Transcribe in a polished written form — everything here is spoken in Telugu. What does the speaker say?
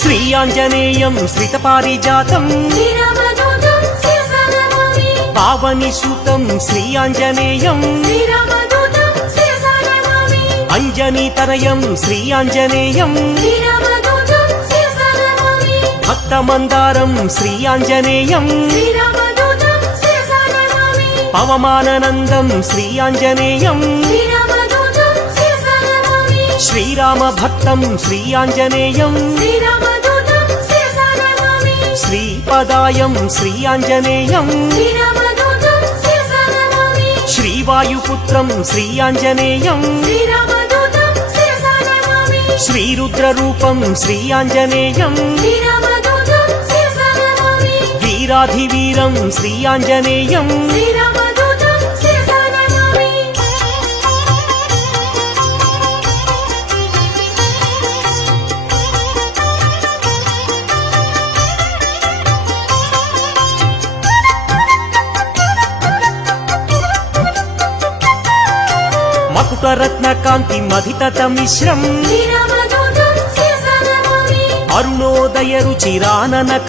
శ్రీ ఆంజనేయం శ్రితపారిజాతం శ్రీరామదూతం శిరసా నమామి పావని సూతం శ్రీ ఆంజనేయం శ్రీరామదూతం శిరసా నమామి అంజనీతనయం శ్రీ ఆంజనేయం శ్రీరామదూతం శిరసా నమామి భక్తమందారం శ్రీ ఆంజనేయం శ్రీరామదూతం శిరసా నమామి పవమాననందం శ్రీ ఆంజనేయం శ్రీరామదూతం శిరసా నమామి శ్రీరామ భక్తం శ్రీ ఆంజనేయం శ్రీరామదూతం శిరసా నమామి శ్రీపదాయం శ్రీ ఆంజనేయం శ్రీరామదూతం శిరసా నమామి శ్రీవాయుపుత్రం శ్రీ ఆంజనేయం శ్రీరామదూతం శిరసా నమామి శ్రీరుద్రరూపం శ్రీ ఆంజనేయం శ్రీరామదూతం శిరసా నమామి వీరాధివీరం శ్రీ ఆంజనేయం శ్రీరామదూతం శిరసా నమామి మకుటరత్నకాంతి మధితత మిశ్రం శ్రీరామదూతం శిరసా నమామి అరుణోదయ రుచిరానన